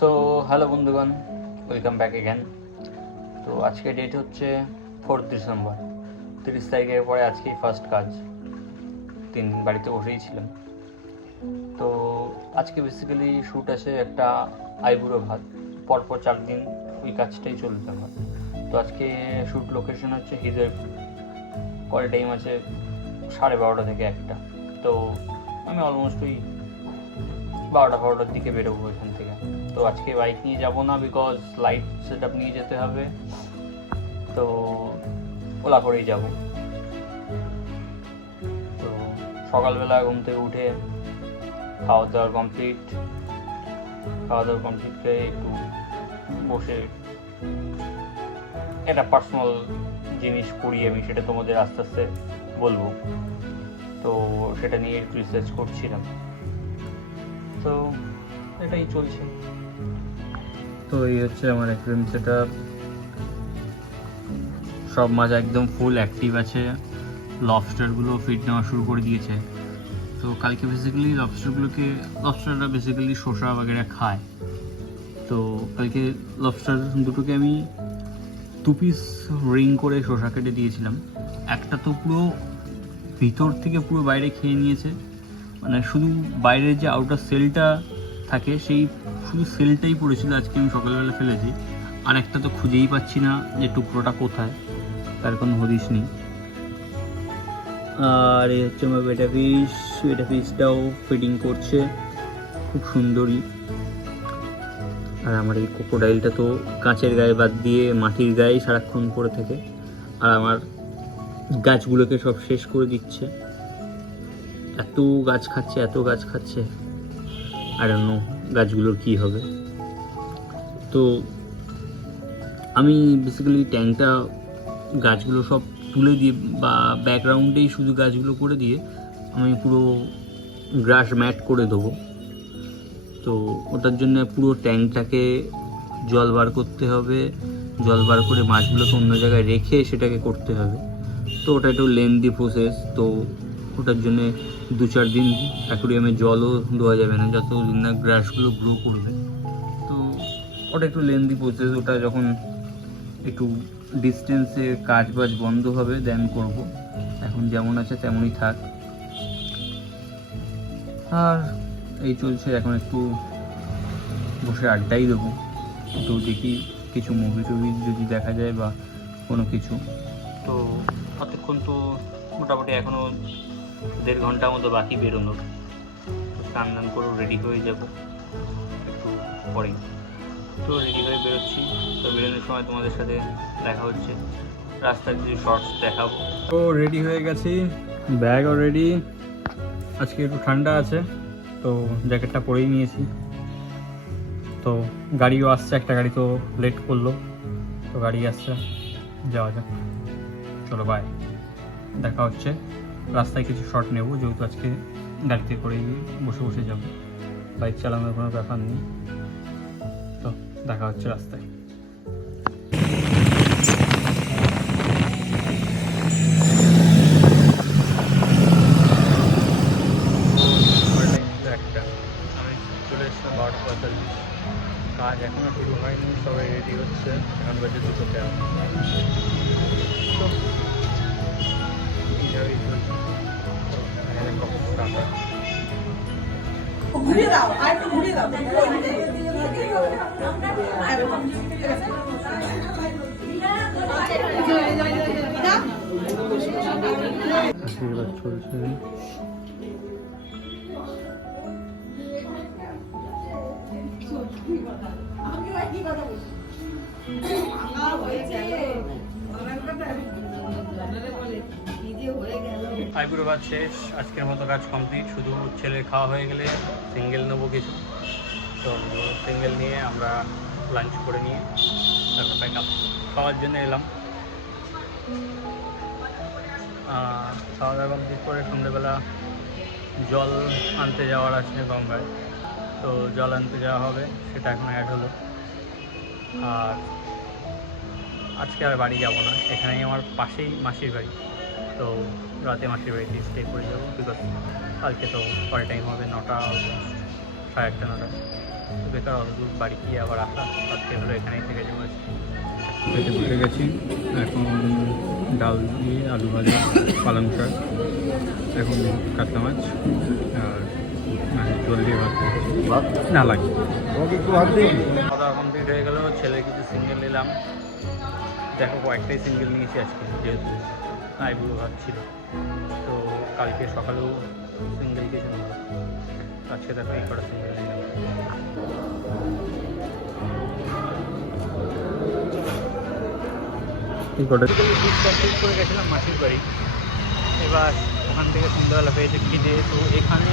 So hello বন্ধুগণ, welcome back again. তো আজকে ডেট হচ্ছে 4 ডিসেম্বর। 30 তারিখের পরে আজকেই ফার্স্ট কাজ। 3 দিন বাড়িতে বসেই ছিলাম। তো আজকে বেসিক্যালি শ্যুট আছে একটা আইবুড়ো ভাত, পরপর 4 দিন ওই কাজটাই চলতে আমার। তো আজকে শ্যুট লোকেশন হচ্ছে হৃদয়পুর। কল টাইম আছে 12:30 থেকে 1টা। তো আমি অলমোস্ট ওই 12টার দিকে বেরোবো এখান থেকে। তো আজকে বাইক নিয়ে যাব না, বিকজ লাইট সেট আপ নিয়ে যেতে হবে। তো ওলা করেই যাব। তো সকালবেলা ঘুম থেকে উঠে খাওয়া দাওয়া কমপ্লিট করে একটু বসে একটা পার্সোনাল জিনিস পড়ি আমি, সেটা তোমাদের আস্তে আস্তে বলবো। তো সেটা নিয়ে একটু রিসার্চ করছিলাম। তো এটাই চলছে। তো এই হচ্ছে আমার অ্যাকুয়ারিয়াম সেটআপ। সব মাছ একদম ফুল অ্যাক্টিভ আছে। লবস্টারগুলো ফিড নেওয়া শুরু করে দিয়েছে। তো কালকে বেসিক্যালি লবস্টাররা বেসিক্যালি শসা বাগেরা খায়। তো কালকে লবস্টার দুটোকে আমি 2 পিস রিং করে শসা কেটে দিয়েছিলাম। একটা তো পুরো ভিতর থেকে পুরো বাইরে খেয়ে নিয়েছে, মানে শুধু বাইরের যে আউটার সেলটা থাকে সেই শুধু সেলটাই পড়েছিল, আজকে আমি সকালবেলা ফেলেছি। আর একটা তো খুঁজেই পাচ্ছি না যে টুকরোটা কোথায়, তার কোনো হদিশ নেই। আর এই হচ্ছে আমার বেটা ফিশটাও ফিডিং করছে খুব সুন্দরই। আর আমার এই ক্রোকোডাইলটা তো কাঁচের গায়ে বাদ দিয়ে মাটির গায়েই সারাক্ষণ পড়ে থাকে, আর আমার গাছগুলোকে সব শেষ করে দিচ্ছে। এত গাছ খাচ্ছে আর অন্য গাছগুলোর কী হবে। তো আমি বেসিক্যালি ট্যাঙ্কটা গাছগুলো সব তুলে দিয়ে বা ব্যাকগ্রাউন্ডেই শুধু গাছগুলো করে দিয়ে আমি পুরো গ্রাস ম্যাট করে দেবো। তো ওটার জন্য পুরো ট্যাঙ্কটাকে জল বার করতে হবে, জল বার করে মাছগুলোকে অন্য জায়গায় রেখে সেটাকে করতে হবে। তো ওটা একটু লেন্দি প্রসেস। তো ওটার জন্যে 2-4 দিন অ্যাকুয়ারিয়ামে জলও দেওয়া যাবে না যতদিন না গ্রাসগুলো গ্রো করবে। তো ওটা একটু লেন্দি প্রসেস। ওটা যখন একটু ডিস্টেন্সে কাজ বাজ বন্ধ হবে দেন করব। এখন যেমন আছে তেমনই থাক। আর এই চলছে। এখন একটু বসে আড্ডাই দেবো, তো দেখি কিছু মুভি টুভি যদি দেখা যায় বা কোনো কিছু। তো অতক্ষণ তো মোটামুটি এখনও 1.5 ঘন্টার মতো বাকি বেরোনোর। তো স্নান টান করে রেডি হয়ে যাব একটু পরেই। তো রেডি হয়ে বেরোচ্ছি। তো বেরোনোর সময় তোমাদের সাথে দেখা হচ্ছে, রাস্তার কিছু শর্টস দেখাবো। তো রেডি হয়ে গেছি, ব্যাগও রেডি। আজকে একটু ঠান্ডা আছে তো জ্যাকেটটা পরেই নিয়েছি। তো গাড়িও আসছে, একটা গাড়ি তো লেট করলো। তো গাড়ি আসছে, যাওয়া যাক। চলো বাই, দেখা হচ্ছে। রাস্তায় কিছু শর্ট নেব, যেহেতু আজকে গাড়িতে করেই বসে যাবো, বাইক চালানোর কোনো ব্যাপার নেই। তো দেখা হচ্ছে রাস্তায়। আমি চলে এসেছিলাম 12:45। কাজ এখনও শুরু হয়নি, সবাই রেডি হচ্ছে। এখন বাজে 2:13। তো এইভাবেই চলছে। এখানে কখন স্টার্ট হয়। ঘুরিয়ে দাও, আর একটু ঘুরিয়ে দাও। আশীর্বাদ চলছে। আইবুড়ো ভাত শেষ, আজকের মতো কাজ কমপ্লিট। শুধু ছেলের খাওয়া হয়ে গেলে সিঙ্গেল নেবো কিছু। তো সিঙ্গেল নিয়ে আমরা লাঞ্চ করে নিয়ে তারপর প্যাক আপ খাওয়ার জন্য এলাম। খাওয়া দাওয়া কমপ্লিট করে সন্ধ্যেবেলা জল আনতে যাওয়ার আছে গঙ্গায়। তো জল আনতে যাওয়া হবে, সেটা এখন অ্যাড হলো। আর আজকে আর বাড়ি যাব না, এখানেই আমার পাশেই মাসির বাড়ি। তো রাতে মাসির বাড়িতে স্টে করে যাবো, বিকজ কালকে তো পরে টাইম হবে 9টা, 9:30, 9:30। বেকার অত দূর বাড়ি গিয়ে আবার আসা, আজকে হলো এখানেই থেকে যাবো। খেতে বসে গেছি, এখন ডাল দিয়ে আলু ভাজা, পালং শাক, এখন কাতলা মাছ আর জল দিয়ে ভাত না লাগে। খাওয়া কমপ্লিট হয়ে গেল, ছেলে কিছু সিঙ্গেল নিলাম। দেখো কয়েকটাই সিঙ্গেল নিয়েছি আজকে, যেহেতু আইবুড়ো ভাত ছিল, তো কালকে সকালেও সিঙ্গেল কিছু নিলাম, আজকে দেখো এই কটা সিঙ্গেল নিলাম। এই কটা কমপ্লিট করে গেছিলাম মাসির বাড়ি, এবার ওখান থেকে সন্ধ্যাবেলা পেয়েছে খিদে। তো এখানে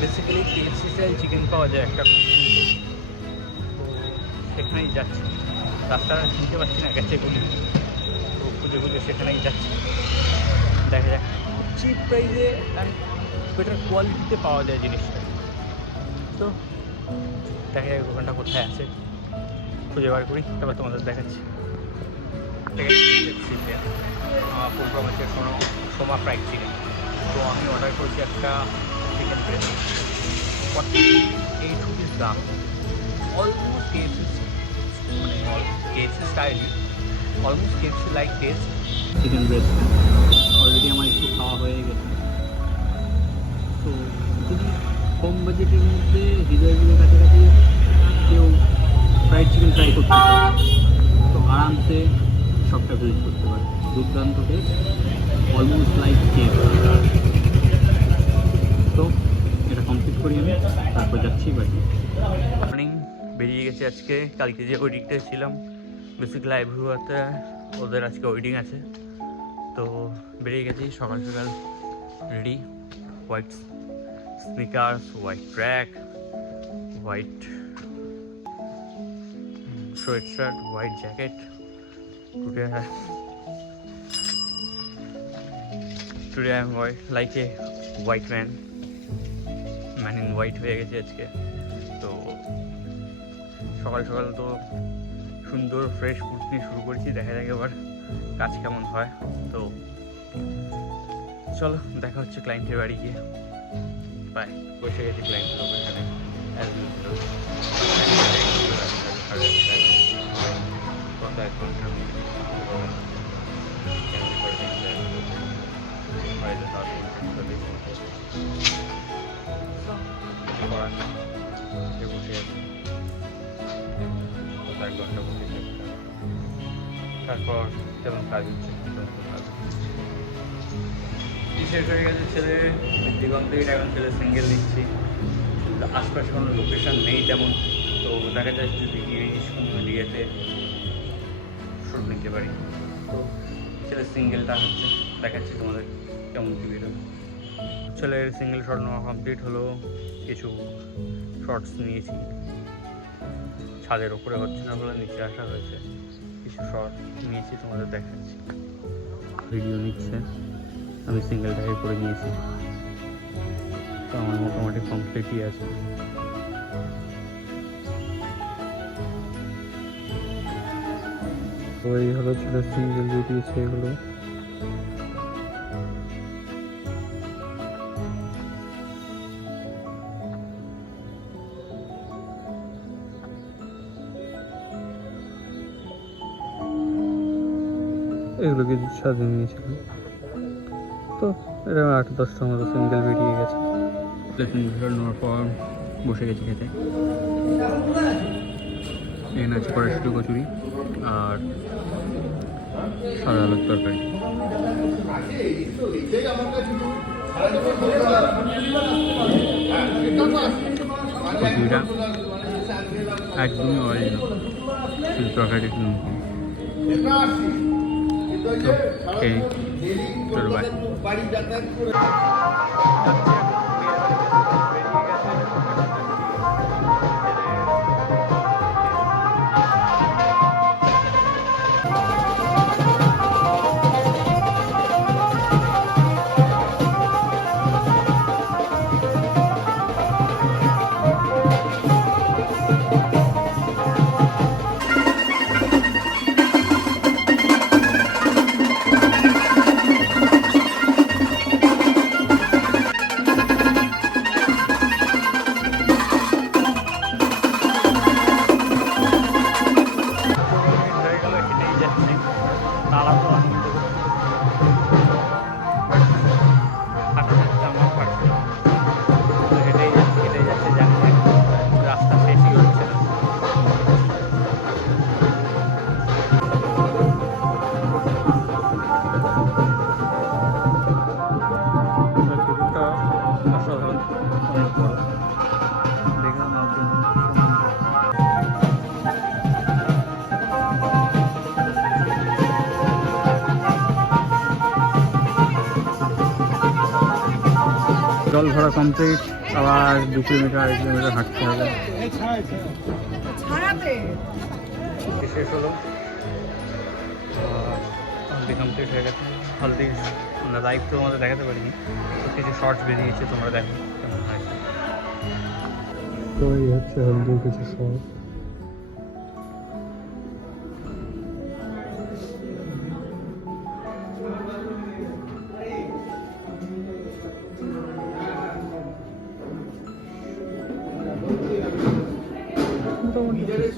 বেসিক্যালি কেএফসি স্টাইল চিকেন পাওয়া যায় একটা, তো সেখানেই যাচ্ছি। রাস্তাটা চিনতে পারছি না, গেছে গুলি, তো খুঁজে খুঁজে সেখানেই যাচ্ছি। দেখা যাক, খুব চিপ প্রাইসে অ্যান্ড বেটার কোয়ালিটিতে পাওয়া যায় জিনিসটা। তো দেখা যাক ওখানটা কোথায় আছে, খুঁজে বার করি, তারপর তোমাদের দেখাচ্ছি। ফুলকম হচ্ছে সোমা ফ্রাইড চিকেন। তো আমি অর্ডার করেছি একটা চিকেন ব্রেস্ট, 48 রুপিস দাম, অলমোস্ট কেএফসি, মানে KFC style, almost KFC like test. Chicken breast already আমার একটু খাওয়া হয়ে গেছে। তো যদি কম বাজেটের মধ্যে হৃদয়গুলোর কাছাকাছি কেউ ফ্রাইড চিকেন ট্রাই করতে চায়, তো আরামসে সবটা ভিজিট করতে পারে। দুর্দান্ত টেস্ট, অলমোস্ট লাইক কেক। তো এটা কমপ্লিট করি আমি, তারপর যাচ্ছি বাড়ি। মর্নিং বেরিয়ে গেছে আজকে, কালকে যে ওয়েডিংটা ছিলাম বেসিক্যালি আইব্রুয়াতে, ওদের আজকে ওয়েডিং আছে, তো বেরিয়ে গেছি সকাল সকাল ready. White sneakers, white track, white sweatshirt, white jacket. Today I am like a white man in white হয়ে গেছে আজকে। তো সকাল সকাল তো সুন্দর ফ্রেশ ফুড নিয়ে শুরু করেছি, দেখা যাক এবার কাজ কেমন হয়। তো চলো দেখা হচ্ছে ক্লায়েন্টের বাড়ি গিয়ে, বাই। বসে গেছি ক্লায়েন্টের লোকেশনে, কত 1 ঘন্টার তারপর যেমন কাজ হচ্ছে শেষ হয়ে গেছে। ছেলে দিগন্তে এখন ছেলে সিঙ্গেল নিচ্ছি, আশপাশে কোনো লোকেশন নেই তেমন, তো দেখা যাচ্ছে যদি কোনো এরিয়াতে শুট নিতে পারি। তো ছেলে সিঙ্গেলটা হচ্ছে দেখাচ্ছি তোমাদের কেমন কি বেরোবে। ছেলের সিঙ্গেল শট নেওয়া কমপ্লিট হলো, কিছু শর্টস নিয়েছি, ছাদের ওপরে হচ্ছে না বলে নিচে আসা হয়েছে, কিছু শর্ট নিয়েছি তোমাদের দেখাচ্ছি। ভিডিও নিচ্ছে, আমি সিঙ্গেলটাকে করে নিয়েছি, তো আমার মোটামুটি কমপ্লিটই আছে। তো এই হলো ছেলে সিঙ্গেল বেরিয়েছে, এগুলো এগুলো কিছু সাজিয়ে নিয়েছিলাম। তো এরকম 8-10টার মতো সিঙ্গেল বেরিয়ে গেছে। সিঙ্গেল নেওয়ার পর বসে গেছি খেতে। এখানে আছে কড়াইশুঁটি কচুরি আর সাদা আলুর তরকারি। কচুরিটা একদমই অরিজিনাল, শুধু তরকারি একটু নুন কম। চলো বাই। জল ভরা কমপ্লিট, আবার 2 কিলোমিটার 2.5 কিলোমিটার হাঁটতে হবে। শেষ হলো, হলদি কমপ্লিট হয়ে গেছে। হলদি লাইভ তো তোমাদের দেখাতে পারিনি, তো কিছু শর্টস বেরিয়েছে, তোমরা দেখো কেমন হয়েছে। তো এই হচ্ছে হলদির কিছু শর্ট।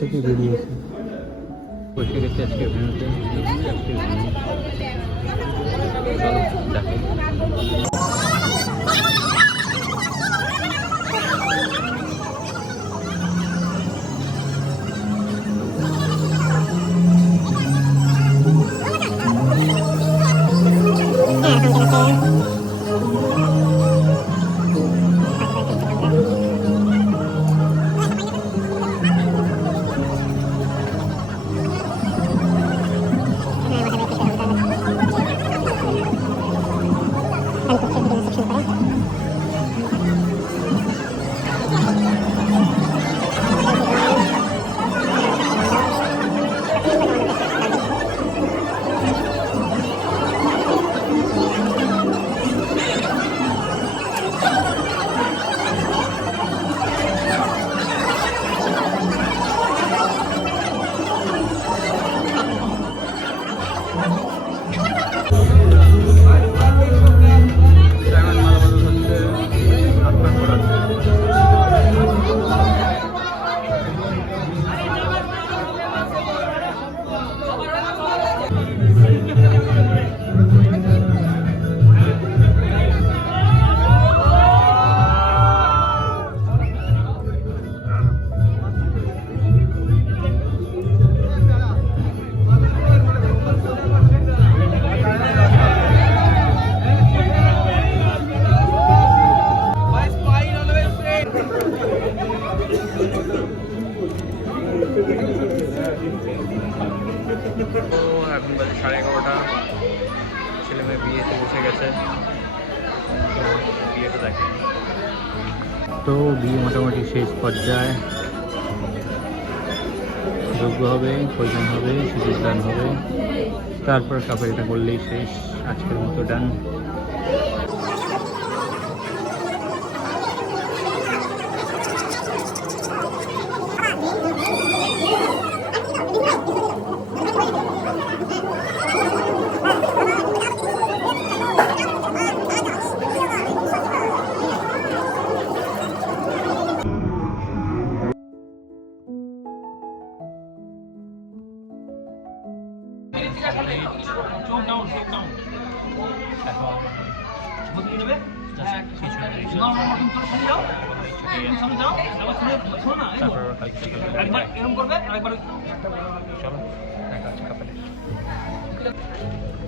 থেকে বেরিয়েছে, বসে গেছে আজকে ভেনুতে। তো এখন বাজে 11:30, ছেলে মেয়ে বিয়েতে বসে গেছে, বিয়েটা দেখে। তো বিয়ে মোটামুটি শেষ পর্যায়ে, যোগ্য হবে, প্রয়োজন হবে, সিঁদুর দান হবে, তারপর কাপড় এটা করলেই শেষ, আজকের মতো ডান।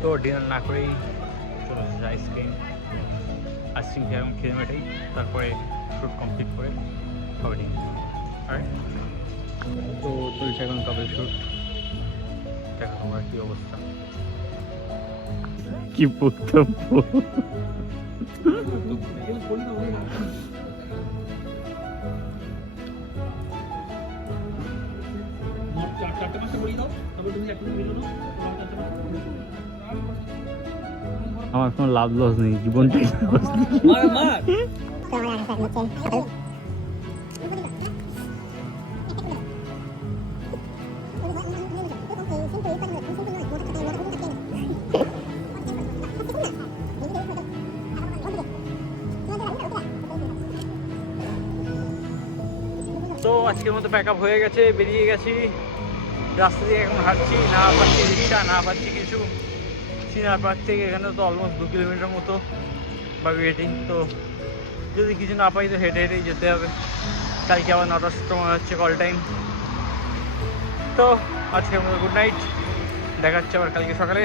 তো ডিনার না করেই চলে এসেছে আইসক্রিম খেয়ে এবং খেয়ে মেটাই, তারপরে শ্যুট কমপ্লিট করে হবে ডিনার। তো চলছে এখন কাপল শ্যুট, দেখো তোমার কি অবস্থা, কি বক্তব্য। আমার কোনো লাভ লস নেই, জীবনটাই তো আজকের মতো প্যাক আপ হয়ে গেছে, বেরিয়ে গেছি। রাস্তা দিয়ে এখন হাঁটছি, না পাচ্ছি রিক্সা, না পাচ্ছি কিছু। সিনার পার্ক থেকে এখানে তো অলমোস্ট 2 কিলোমিটার মতো বাকি হেঁটেই, তো যদি কিছু না পাই তো হেঁটে হেঁটেই যেতে হবে। কালকে আবার 9টার সময় হচ্ছে কল টাইম। তো আজকের মতো গুড নাইট, দেখাচ্ছে আবার কালকে সকালে,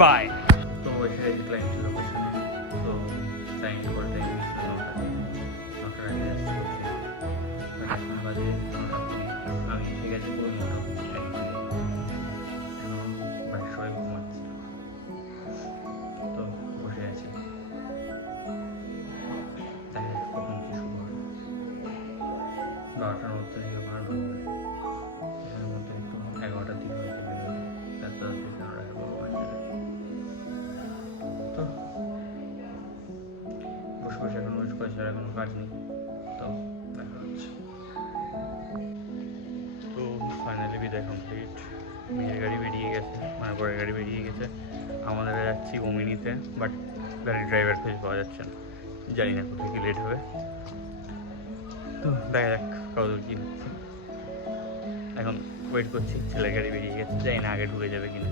বাই। তো এসে ক্লায়েন্ট লোকেশনে, তো সাইন করতে বাজে 9টা, আমি এসে গেছি পুরো মোটামুটি সবাই ঘুমাচ্ছে, তো বসে আছি। লাগেনি। তো দেখা হচ্ছে। তো ফাইনালি বিদায় কমপ্লিট। মেয়ের গাড়ি বেরিয়ে গেছে, মানে বরের গাড়ি বেরিয়ে গেছে। আমাদের যাচ্ছি ওমিনিতে, বাট গাড়ির ড্রাইভার খুঁজে পাওয়া যাচ্ছে না, জানি না কোথায় কি লেট হবে। তো দেখা যাক কতদূর কী হচ্ছে। এখন ওয়েট করছি, ছেলের গাড়ি বেরিয়ে গেছে, জানি না আগে ঢুকে যাবে কিনা।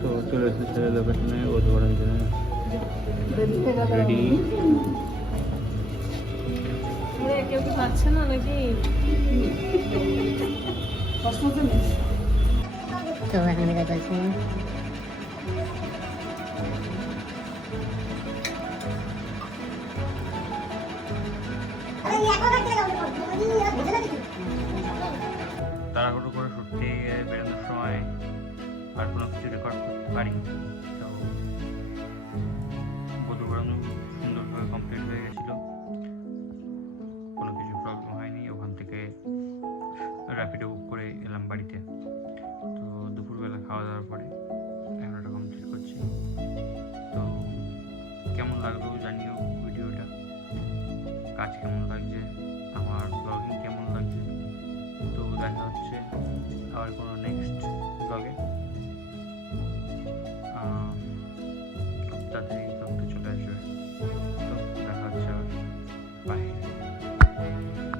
তো চলে এসেছে ছেলের লোকেশনে, ও ধরার জন্য রেডি। কেউ কি পাচ্ছে না নাকি? তো এখন দেখা যাচ্ছে তাড়াহুড়ো করে সত্যি বেরোনোর সময় আর কোনো কিছু রেকর্ড করতে পারিনি। তো বধূ বেড়ানো সুন্দরভাবে কমপ্লিট হয়ে গেছিলো, কোনো কিছু প্রবলেম হয়নি। ওখান থেকে র্যাপিডো বুক করে এলাম বাড়িতে। তো দুপুরবেলা খাওয়া দাওয়ার পরে এখন ওটা কমপ্লিট করছি। তো কেমন লাগলো জানিও ভিডিওটা, কাজ কেমন লাগছে, আমার ব্লগিং কেমন লাগছে। তো দেখা হচ্ছে আবার কোনো নেক্সট ব্লগে। খুব তাড়াতাড়ি